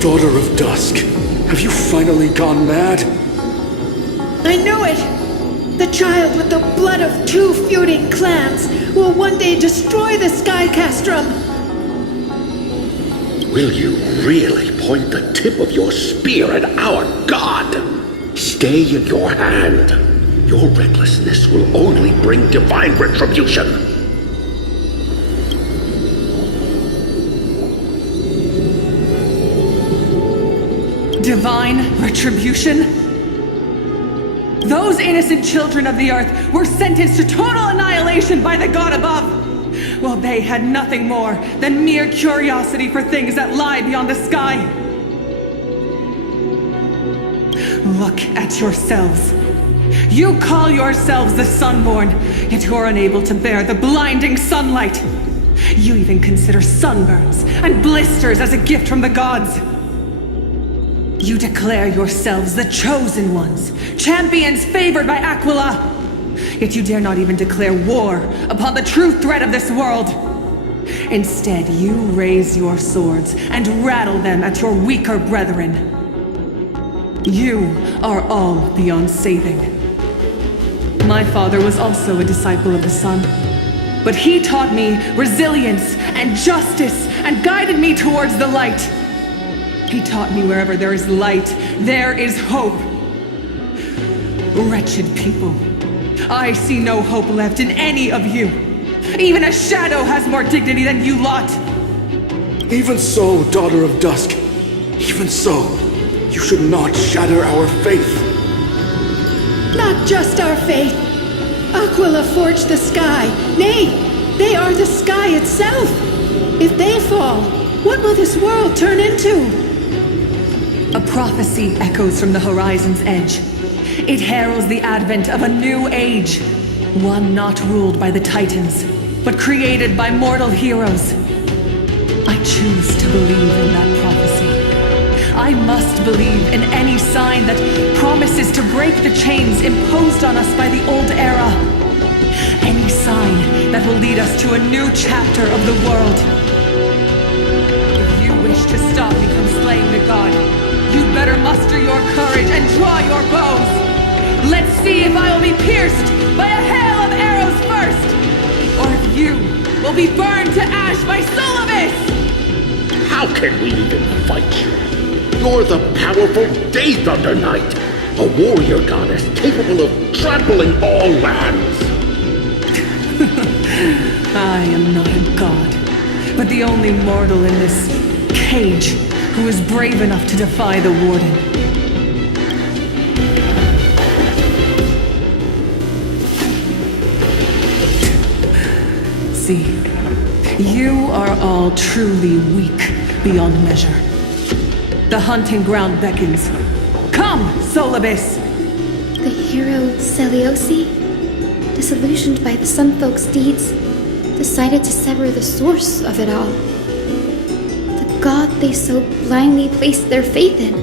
Daughter of Dusk, have you finally gone mad? I know it! The child with the blood of two feuding clans will one day destroy the Sky Castrum! Will you really point the tip of your spear at our god? Stay in your hand. Your recklessness will only bring divine retribution. Divine retribution? Those innocent children of the earth were sentenced to total annihilation by the god above. Well, they had nothing more than mere curiosity for things that lie beyond the sky. Look at yourselves. You call yourselves the Sunborn, yet you're unable to bear the blinding sunlight. You even consider sunburns and blisters as a gift from the gods. You declare yourselves the chosen ones, champions favored by Aquila. Yet you dare not even declare war upon the true threat of this world. Instead, you raise your swords and rattle them at your weaker brethren. You are all beyond saving. My father was also a disciple of the sun, but he taught me resilience and justice and guided me towards the light. He taught me wherever there is light, there is hope. Wretched people, I see no hope left in any of you. Even a shadow has more dignity than you lot. Even so, Daughter of Dusk, even so, you should not shatter our faith. Not just our faith. Aquila forged the sky. Nay, they are the sky itself. If they fall, what will this world turn into? A prophecy echoes from the horizon's edge. It heralds the advent of a new age, one not ruled by the Titans, but created by mortal heroes. I choose to believe in that prophecy. I must believe in any sign that promises to break the chains imposed on us by the old era. Any sign that will lead us to a new chapter of the world. If you wish to stop me from slaying the god, you'd better muster your courage and draw your bows. Let's see if I will be pierced by a hail of arrows first, or if you will be burned to ash by Solobis! How can we even fight you? You're the powerful Day Thunder Knight, a warrior goddess capable of trampling all lands. I am not a god, but the only mortal in this cage who is brave enough to defy the Warden. See, you are all truly weak beyond measure. The hunting ground beckons. Come, Solobis! The hero Seliosi, disillusioned by the Sunfolk's deeds, decided to sever the source of it all. The god they so blindly placed their faith in.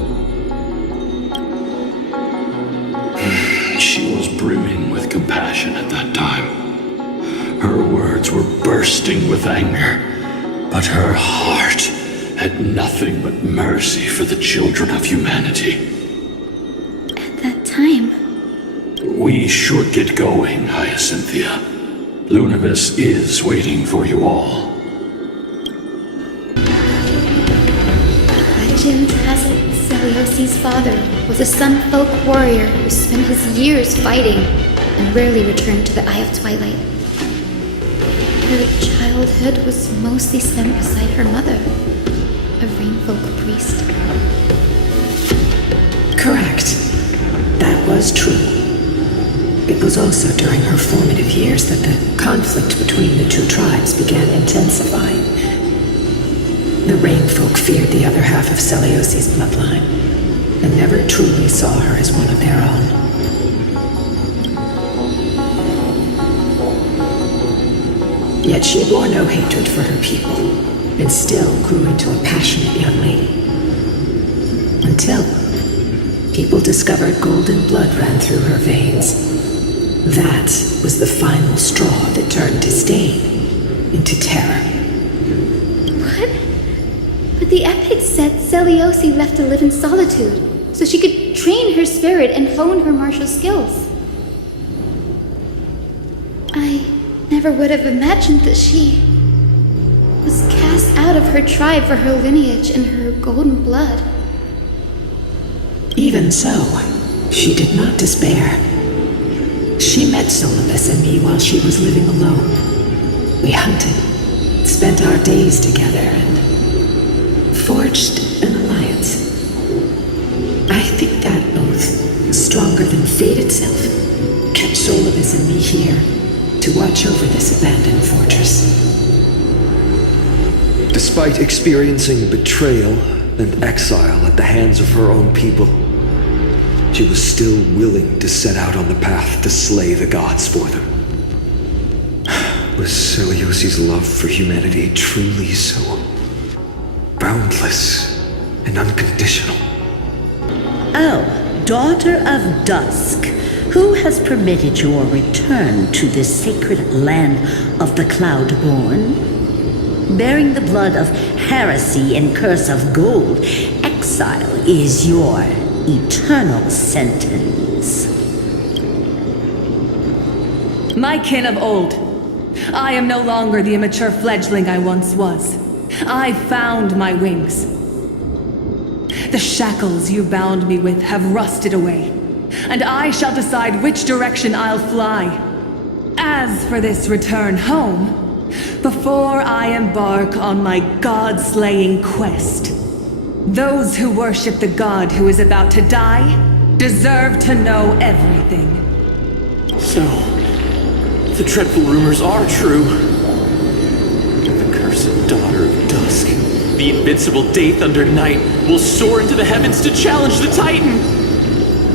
She was brimming with compassion at that time. Her words were bursting with anger, but her heart had nothing but mercy for the children of humanity. At that time, We should get going, Hyacinthia. Lunavis is waiting for you all. legend has it Seliosi's father was a Sunfolk warrior who spent his years fighting and rarely returned to the Eye of Twilight. Her childhood was mostly spent beside her mother, a Rainfolk priest. Correct. That was true. It was also during her formative years that the conflict between the two tribes began intensifying. The Rainfolk feared the other half of Seliosi's bloodline, and never truly saw her as one of their own. Yet she bore no hatred for her people, and still grew into a passionate young lady. Until people discovered golden blood ran through her veins. That was the final straw that turned disdain into terror. What? But But the epic said Seliosi left to live in solitude, so she could train her spirit and hone her martial skills. I never would have imagined that she was cast out of her tribe for her lineage and her golden blood. Even so, she did not despair. She met Solibus and me while she was living alone. We hunted, spent our days together, and forged an alliance. I think that oath, stronger than fate itself, kept Solibus and me here to watch over this abandoned fortress. Despite experiencing betrayal and exile at the hands of her own people, she was still willing to set out on the path to slay the gods for them. Was Seliosi's love for humanity truly so boundless and unconditional? Oh, Daughter of Dusk, who has permitted your return to this sacred land of the Cloudborn? Bearing the blood of heresy and curse of gold, exile is your eternal sentence. My kin of old, I am no longer the immature fledgling I once was. I found my wings. The shackles you bound me with have rusted away, and I shall decide which direction I'll fly. As for this return home, before I embark on my god-slaying quest, those who worship the god who is about to die deserve to know everything. So, the dreadful rumors are true. The cursed Daughter of Dusk, the invincible Day Thunder Knight, will soar into the heavens to challenge the Titan!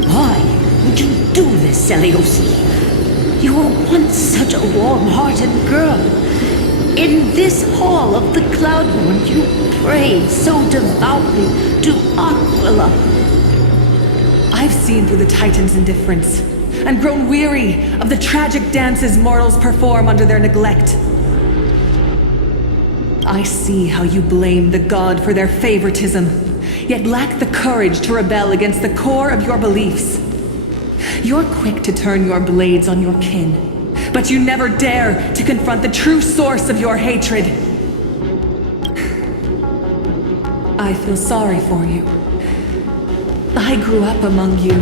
Why would you do this, Seliosi? You were once such a warm-hearted girl. In this hall of the Cloudborn, you prayed so devoutly to Aquila. I've seen through the Titan's indifference, and grown weary of the tragic dances mortals perform under their neglect. I see how you blame the god for their favoritism, yet lack the courage to rebel against the core of your beliefs. You're quick to turn your blades on your kin, but you never dare to confront the true source of your hatred. I feel sorry for you. I grew up among you,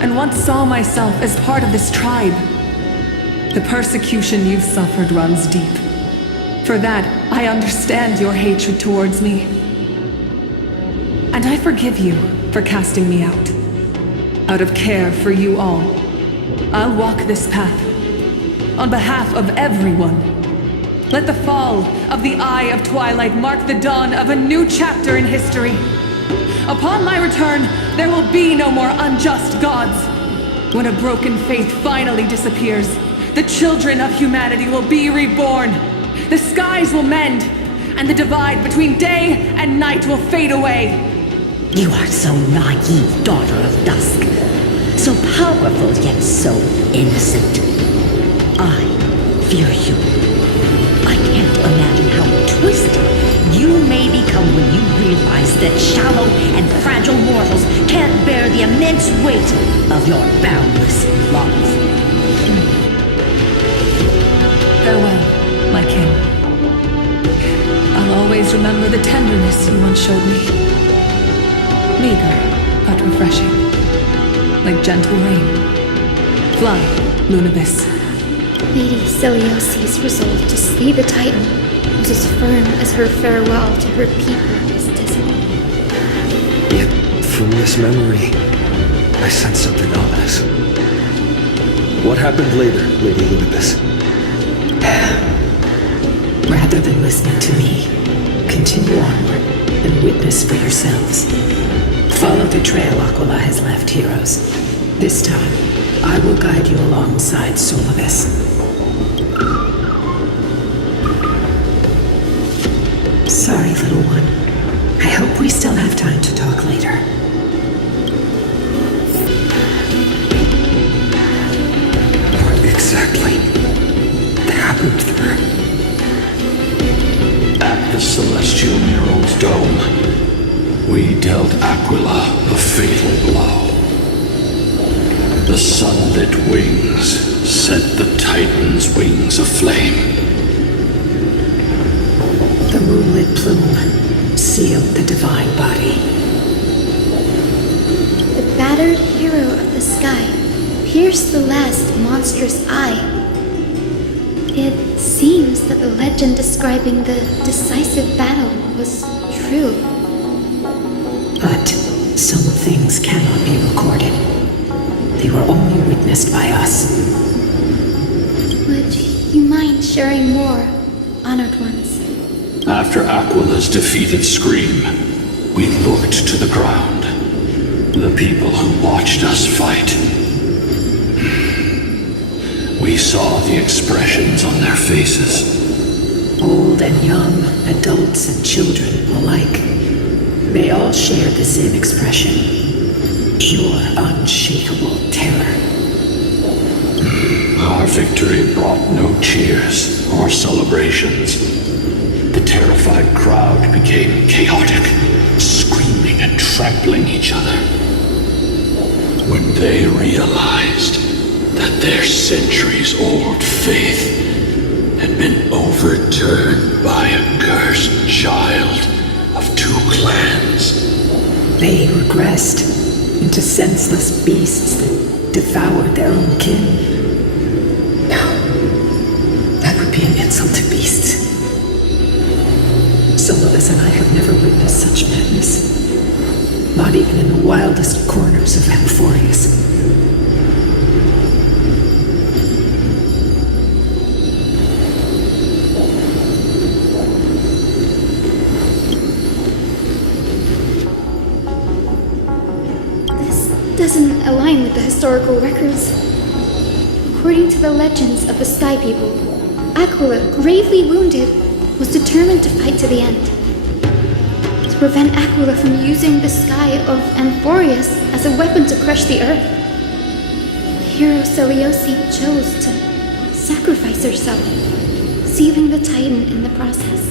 and once saw myself as part of this tribe. The persecution you've suffered runs deep. For that, I understand your hatred towards me. And I forgive you for casting me out of care for you all. I'll walk this path, on behalf of everyone. Let the fall of the Eye of Twilight mark the dawn of a new chapter in history. Upon my return, there will be no more unjust gods. When a broken faith finally disappears, the children of humanity will be reborn. The skies will mend, and the divide between day and night will fade away. You are so naive, Daughter of Dusk. So powerful, yet so innocent. I fear you. I can't imagine how twisted you may become when you realize that shallow and fragile mortals can't bear the immense weight of your boundless love. Farewell, my kin. I'll always remember the tenderness you once showed me. Meager, but refreshing. Like gentle rain. Fly, Lunabis. Lady Celiosi's resolve to slay the Titan was as firm as her farewell to her people was dismal. Yet, from this memory, I sense something ominous. What happened later, Lady Lunabis? Rather than listening to me, continue onward and witness for yourselves. Follow the trail Aquila has left, heroes. This time, I will guide you alongside Solibus. Sorry, little one. I hope we still have time to talk later. What exactly happened there? At the Celestial Mural's dome, We dealt Aquila a fatal blow. The sunlit wings set the Titan's wings aflame. The moonlit plume sealed the divine body. The battered hero of the sky pierced the last monstrous eye. It seems that the legend describing the decisive battle was true. But some things cannot be recorded. They were only witnessed by us. Would you mind sharing more, honored ones? After Aquila's defeated scream, we looked to the ground. The people who watched us fight. We saw the expressions on their faces. Old and young, adults and children alike. They all shared the same expression. Pure, unshakable terror. Our victory brought no cheers or celebrations. The terrified crowd became chaotic, screaming and trampling each other. When they realized that their centuries-old faith had been overturned by a cursed child of two clans. They regressed into senseless beasts that devoured their own kin. No, that would be an insult to beasts. Solus and I have never witnessed such madness. Not even in the wildest corners of Amphorius. Doesn't align with the historical records. According to the legends of the Sky People, Aquila, gravely wounded, was determined to fight to the end. To prevent Aquila from using the sky of Amphorius as a weapon to crush the earth, the hero Seleucid chose to sacrifice herself, sealing the Titan in the process.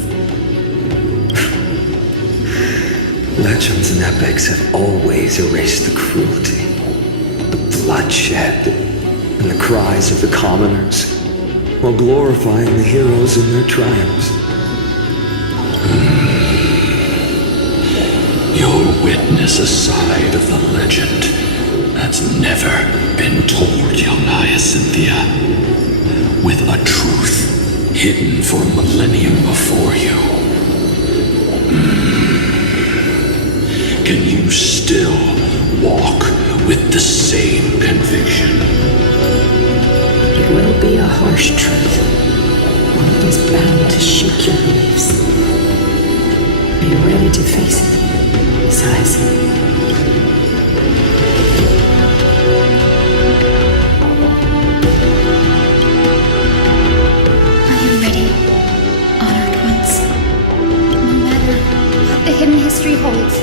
Legends and epics have always erased the cruelty, the bloodshed, and the cries of the commoners, while glorifying the heroes in their triumphs. You'll witness a side of the legend that's never been told, young Hyacinthia, with a truth hidden for a millennium before you. Can you still walk with the same conviction? It will be a harsh truth, one that is bound to shake your beliefs. Are you ready to face it, Size? I am ready, honored ones. No matter what the hidden history holds,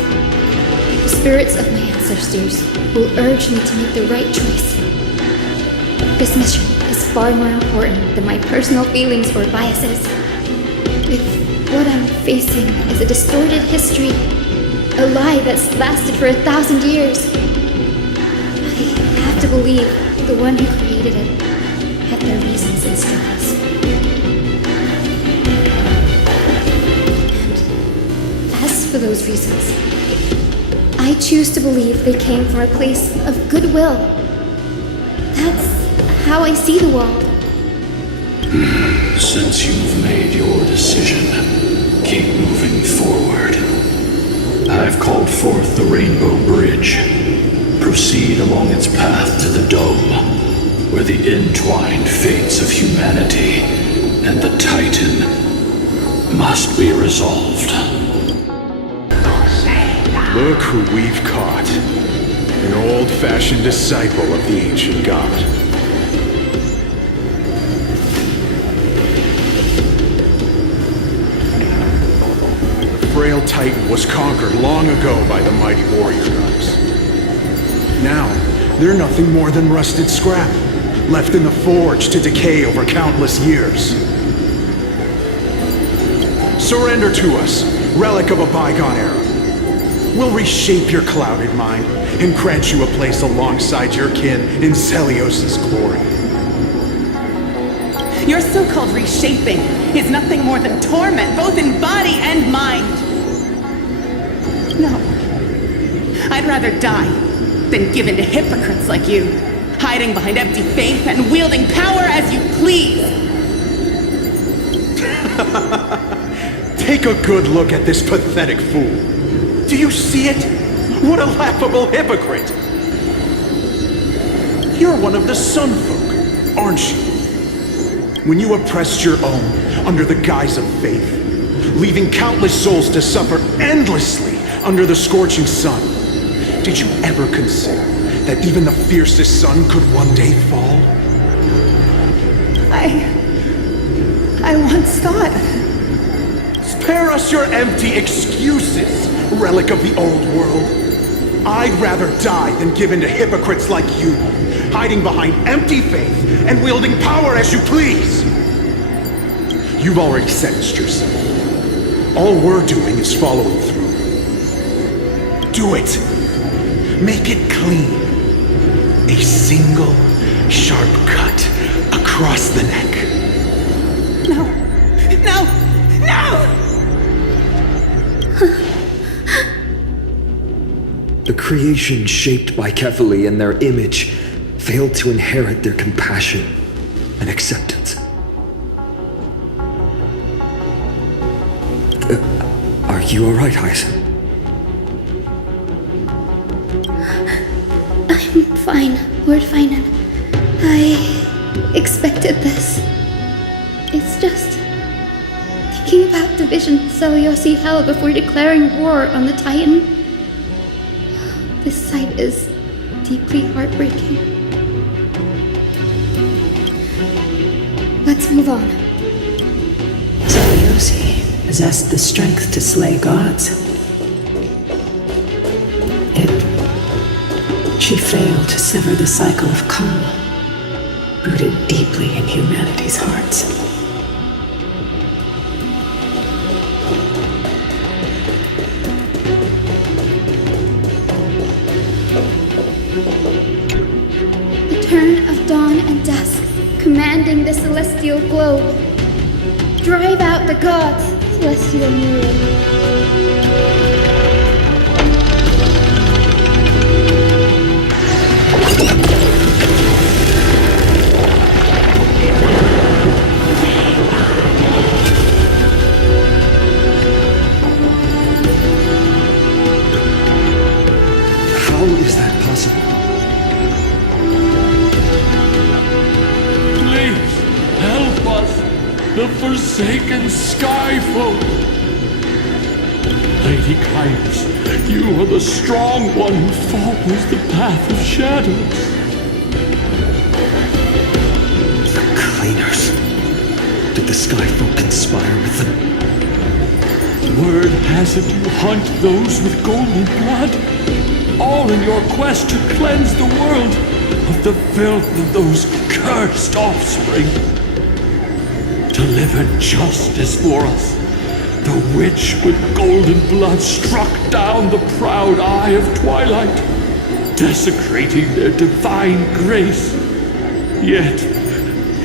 the spirits of my ancestors will urge me to make the right choice. This mission is far more important than my personal feelings or biases. If what I'm facing is a distorted history, a lie that's lasted for 1,000 years, I have to believe the one who created it had their reasons and struggles. And as for those reasons, I choose to believe they came from a place of goodwill. That's how I see the world. Since you've made your decision, keep moving forward. I've called forth the Rainbow Bridge. Proceed along its path to the Dome, where the entwined fates of humanity and the Titan must be resolved. Look who we've caught. An old-fashioned disciple of the ancient god. The frail Titan was conquered long ago by the mighty warrior gods. Now, they're nothing more than rusted scrap, left in the forge to decay over countless years. Surrender to us, relic of a bygone era. will reshape your clouded mind and grant you a place alongside your kin in Celios' glory. Your so-called reshaping is nothing more than torment, both in body and mind. No. I'd rather die than give in to hypocrites like you, hiding behind empty faith and wielding power as you please. Take a good look at this pathetic fool. Do you see it? What a laughable hypocrite! You're one of the Sun Folk, aren't you? When you oppressed your own under the guise of faith, leaving countless souls to suffer endlessly under the scorching sun, did you ever consider that even the fiercest sun could one day fall? I once thought... Spare us your empty excuses, relic of the old world. I'd rather die than give in to hypocrites like you, hiding behind empty faith and wielding power as you please. You've already sentenced yourself. All we're doing is following through. Do it. Make it clean. A single, sharp cut across the neck. No! No! No! The creation shaped by Kefali and their image failed to inherit their compassion and acceptance. Are you alright, Hyacine? I'm fine, Lord Finan. I expected this. It's just thinking about the vision Celiosi held before declaring war on the Titan. This sight is deeply heartbreaking. Let's move on. Celiosi possessed the strength to slay gods. Yet, she failed to sever the cycle of karma, rooted deeply in humanity's hearts. Turn of dawn and dusk, commanding the celestial globe. Drive out the gods, celestial mirror. How is that possible? Please, help us, the forsaken Skyfolk. Lady Kindness, you are the strong one who follows the path of shadows. The cleaners. Did the Skyfolk conspire with them? Word has it you hunt those with golden blood, all in your quest to cleanse the world of the filth of those cursed offspring. Deliver justice for us. The witch with golden blood struck down the proud eye of twilight, desecrating their divine grace. Yet,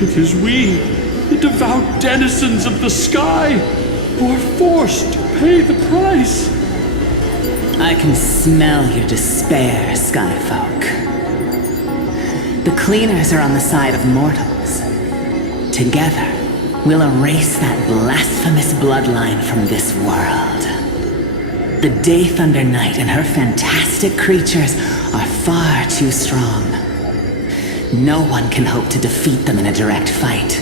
it is we, the devout denizens of the sky, who are forced to pay the price. I can smell your despair, Skyfolk. The cleaners are on the side of mortals. Together, we'll erase that blasphemous bloodline from this world. The Day Thunder Knight and her fantastic creatures are far too strong. No one can hope to defeat them in a direct fight.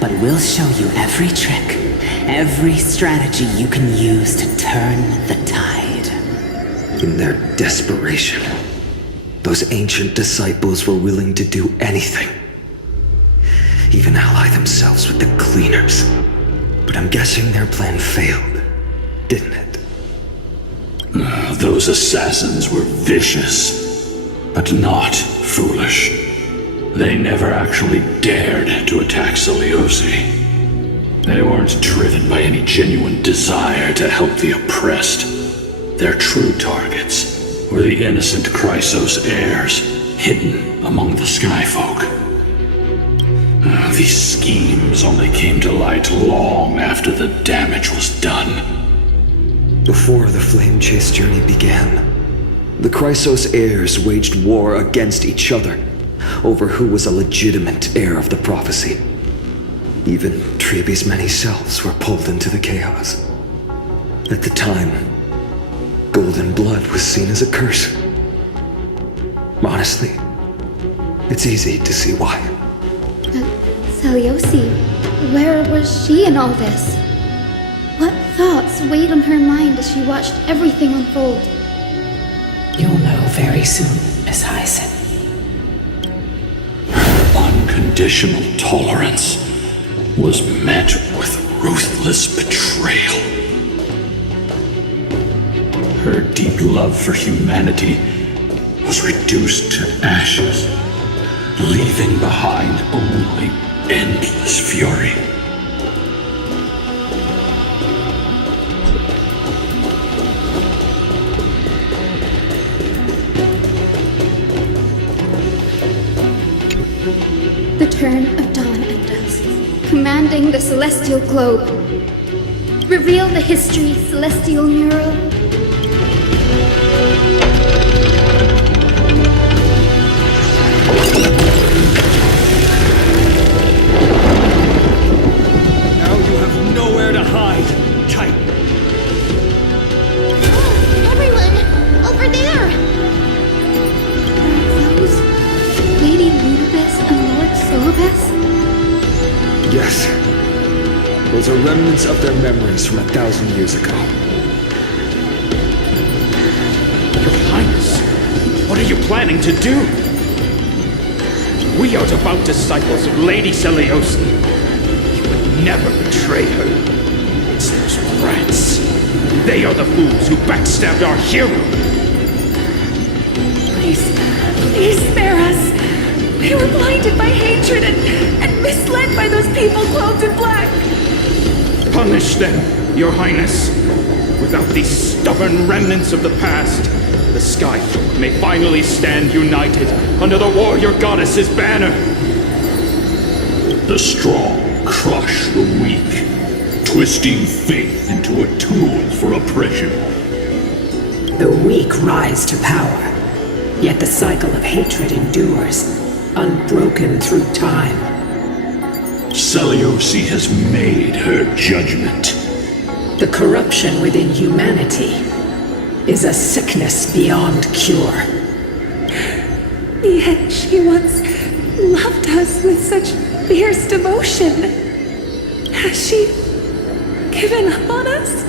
But we'll show you every trick, every strategy you can use to turn the tide. In their desperation, those ancient disciples were willing to do anything. Even ally themselves with the cleaners. But I'm guessing their plan failed, didn't it? Those assassins were vicious, but not foolish. They never actually dared to attack Celiosi. They weren't driven by any genuine desire to help the oppressed. Their true targets were the innocent Chrysos heirs, hidden among the Skyfolk. These schemes only came to light long after the damage was done. Before the Flame Chase journey began, the Chrysos heirs waged war against each other over who was a legitimate heir of the prophecy. Even Trebi's many selves were pulled into the chaos. At the time, golden blood was seen as a curse. Honestly, it's easy to see why. Seliosi, where was she in all this? What thoughts weighed on her mind as she watched everything unfold? You'll know very soon, Miss Hyacine. Unconditional tolerance was met with ruthless betrayal. Her deep love for humanity was reduced to ashes, leaving behind only endless fury. The turn of dawn and dusk, commanding the celestial globe. Reveal the history, celestial mural. Now you have nowhere to hide, Titan. Everyone! Over there! Are those Lady Ludibus and Lord Solobus? Yes. Those are remnants of their memories from 1,000 years ago. Your Highness, what are you planning to do? We are devout disciples of Lady Seliosi. You would never betray her. It's those rats. They are the fools who backstabbed our hero. Please spare us. We were blinded by hatred and misled by those people clothed in black. Punish them, Your Highness. Without these stubborn remnants of the past, the Skyfolk may finally stand united under the warrior goddess's banner. The strong crush the weak, twisting faith into a tool for oppression. The weak rise to power, yet the cycle of hatred endures, unbroken through time. Seliosi has made her judgment. The corruption within humanity is a sickness beyond cure. Yet she once loved us with such fierce devotion. Has she given up on us?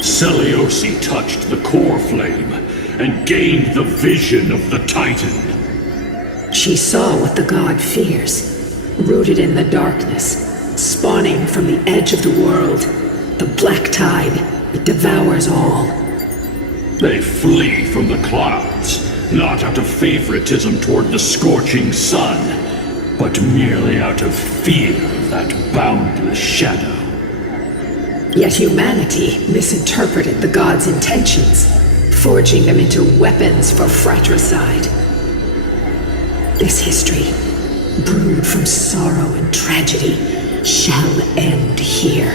Seliosi touched the core flame and gained the vision of the Titan. She saw what the god fears, rooted in the darkness, spawning from the edge of the world. The black tide, it devours all. They flee from the clouds, not out of favoritism toward the scorching sun, but merely out of fear of that boundless shadow. Yet humanity misinterpreted the god's intentions, forging them into weapons for fratricide. This history, brewed from sorrow and tragedy, shall end here.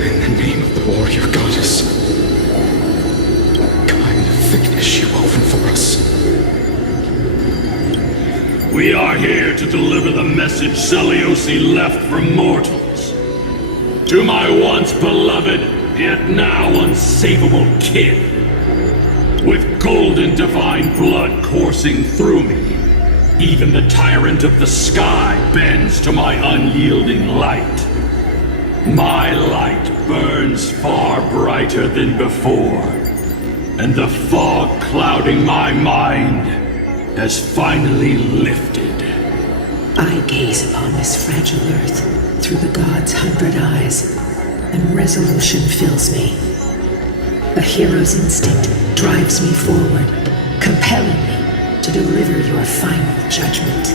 In the name of the warrior goddess, what kind of thing has she woven for us? We are here to deliver the message Seliosi left for mortals. To my once beloved, yet now unsavable kin. With golden divine blood coursing through me, even the tyrant of the sky bends to my unyielding light. My light burns far brighter than before, and the fog clouding my mind has finally lifted. I gaze upon this fragile earth through the god's 100 eyes, and resolution fills me. A hero's instinct drives me forward, compelling me to deliver your final judgment.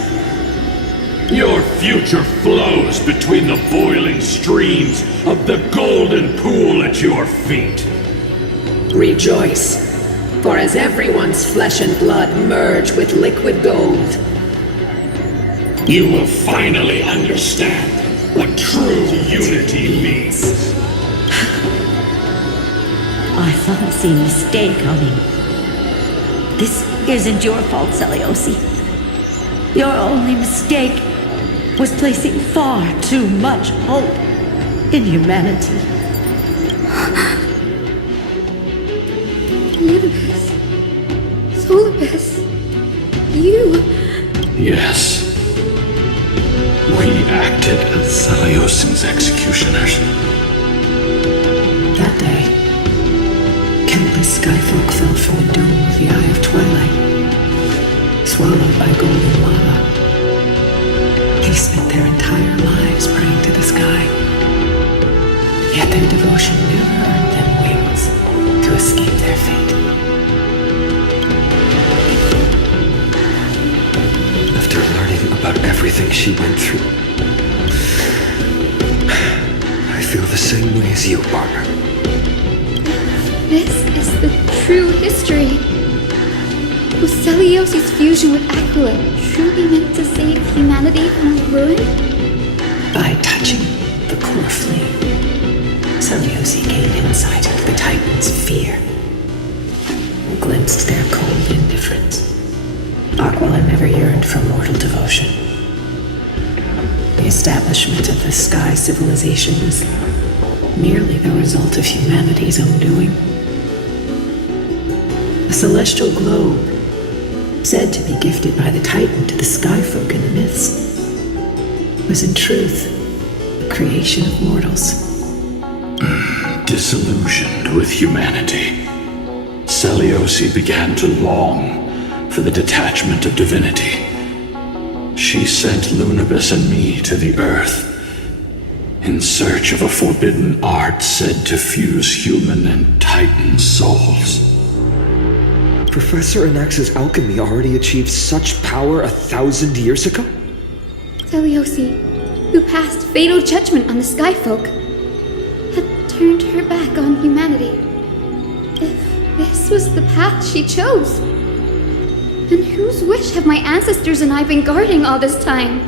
Your future flows between the boiling streams of the golden pool at your feet. Rejoice, for as everyone's flesh and blood merge with liquid gold, You will finally understand what true unity means. I thought see a mistake, honey. This isn't your fault, Seliosi. Your only mistake was placing far too much hope in humanity. Lunibus. Solibus. You. Yes. We acted as Seliosi's executioners. that day, countless skyfolk fell from the dome of the Eye of Twilight, swallowed by golden lava. They spent their entire lives praying to the sky, yet their devotion never earned them wings to escape their fate. After learning about everything she went through, I feel the same way as you, partner. This is the true history. Was Seliosi's fusion with Aquila truly meant to save humanity from ruin? By touching the core flame, Seliosi gained insight into the Titans' fear and glimpsed their cold indifference. Aquila never yearned for mortal devotion. The establishment of the Sky Civilization was merely the result of humanity's own doing. The celestial globe, said to be gifted by the Titan to the Skyfolk in the myths, was in truth a creation of mortals. Disillusioned with humanity, Seliosi began to long for the detachment of divinity. She sent Lunibus and me to the Earth in search of a forbidden art said to fuse human and Titan souls. Professor Anax's alchemy already achieved such power 1,000 years ago? Seliosi, who passed fatal judgment on the Skyfolk, had turned her back on humanity. If this was the path she chose, then whose wish have my ancestors and I been guarding all this time?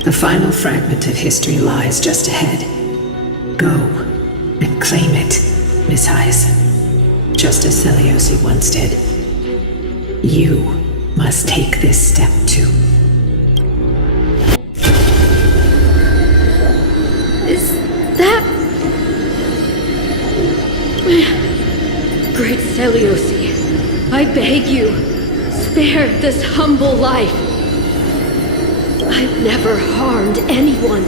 The final fragment of history lies just ahead. Go and claim it, Miss Hyacine. Just as Seliosi once did. You must take this step too. Is that... Great Seliosi, I beg you, spare this humble life. I've never harmed anyone.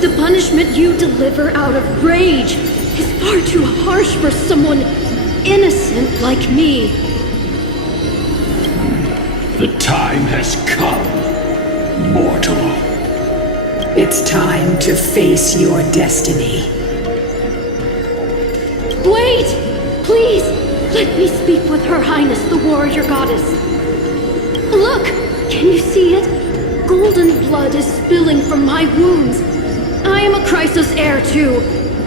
The punishment you deliver out of rage is far too harsh for someone innocent like me. The time has come, mortal. It's time to face your destiny. Wait! Please, let me speak with Her Highness, the warrior goddess. Look! Can you see it? Golden blood is spilling from my wounds. I am a Chrysos heir too,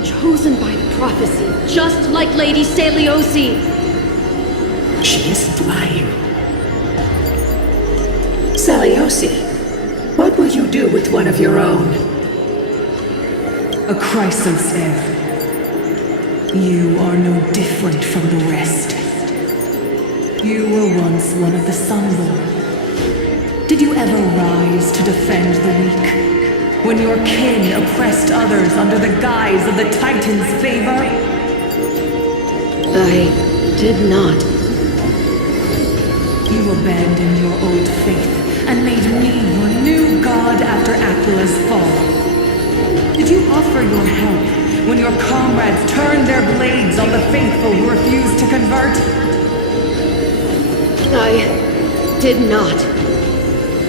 chosen by the prophecy, just like Lady Seliosi. She isn't lying. Seliosi, what will you do with one of your own? A Chrysos heir. You are no different from the rest. You were once one of the Sunborn. Did you ever rise to defend the weak? When your kin oppressed others under the guise of the Titan's favor? I did not. You abandoned your old faith and made me your new god after Aquila's fall. Did you offer your help when your comrades turned their blades on the faithful who refused to convert? I did not.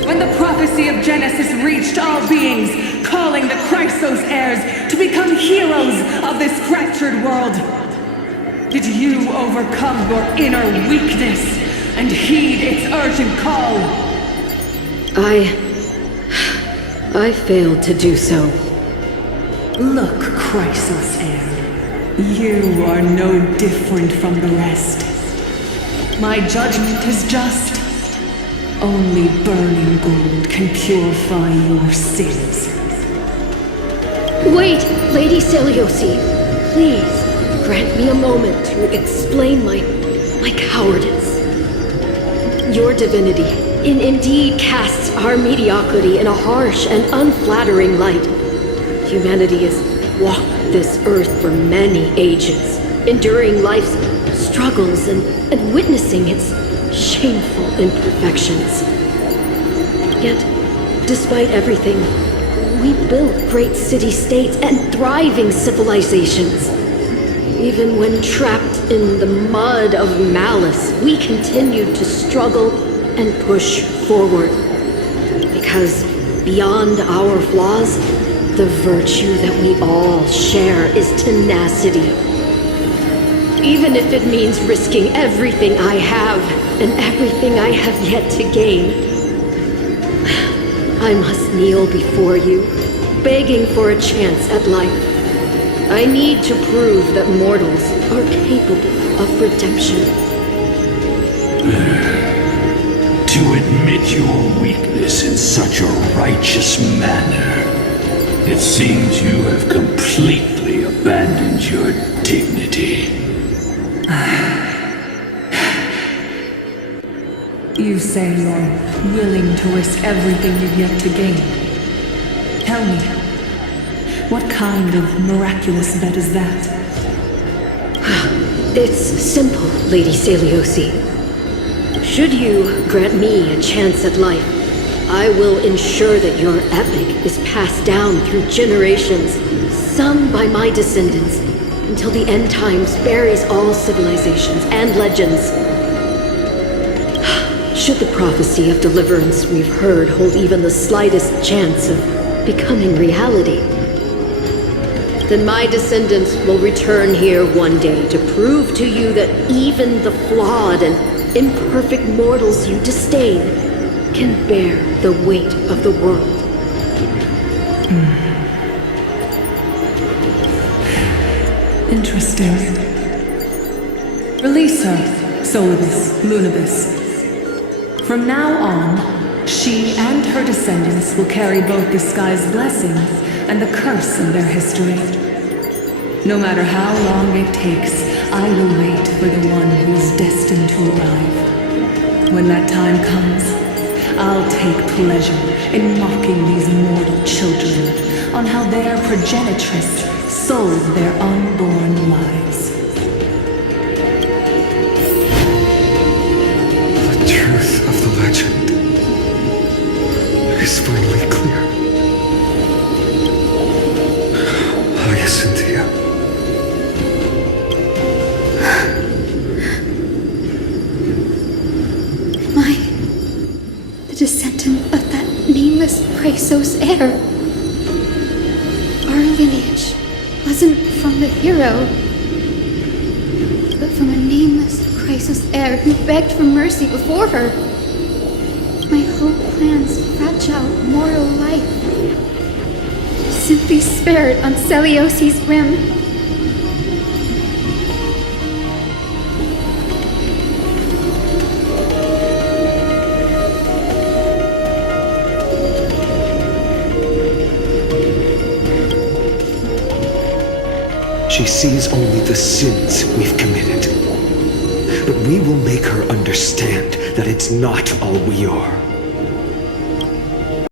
When the prophecy of Genesis reached all beings, calling the Chrysos heirs to become heroes of this fractured world, did you overcome your inner weakness and heed its urgent call? I failed to do so. Look, Chrysos heir. You are no different from the rest. My judgment is just. Only burning gold can purify your sins. Wait, Lady Seliosi. Please, grant me a moment to explain my cowardice. Your divinity indeed casts our mediocrity in a harsh and unflattering light. Humanity has walked this earth for many ages, enduring life's struggles and witnessing its shameful imperfections. Yet, despite everything, we built great city-states and thriving civilizations. Even when trapped in the mud of malice, we continued to struggle and push forward. Because beyond our flaws, the virtue that we all share is tenacity. Even if it means risking everything I have and everything I have yet to gain. I must kneel before you, begging for a chance at life. I need to prove that mortals are capable of redemption. To admit your weakness in such a righteous manner, it seems you have completely abandoned your dignity. You say you're willing to risk everything you've yet to gain. Tell me, what kind of miraculous bet is that? It's simple, Lady Seliosi. Should you grant me a chance at life, I will ensure that your epic is passed down through generations, sung by my descendants, until the end times buries all civilizations and legends. Should the prophecy of deliverance we've heard hold even the slightest chance of becoming reality, then my descendants will return here one day to prove to you that even the flawed and imperfect mortals you disdain can bear the weight of the world. Interesting. Release her, Solibus, Lunibus. From now on, she and her descendants will carry both the sky's blessings and the curse in their history. No matter how long it takes, I will wait for the one who is destined to arrive. When that time comes, I'll take pleasure in mocking these mortal children on how their progenitress sold their unborn lives. The truth of the legend is finally clear. Hyacine. Am I the descendant of that nameless Chrysos heir? Our lineage wasn't from the hero, but from a nameless Chrysos heir who begged for mercy before her. My whole plan's fragile mortal life simply spared on Seliosi's whim. She sees only the sins we've committed. But we will make her understand that it's not all we are.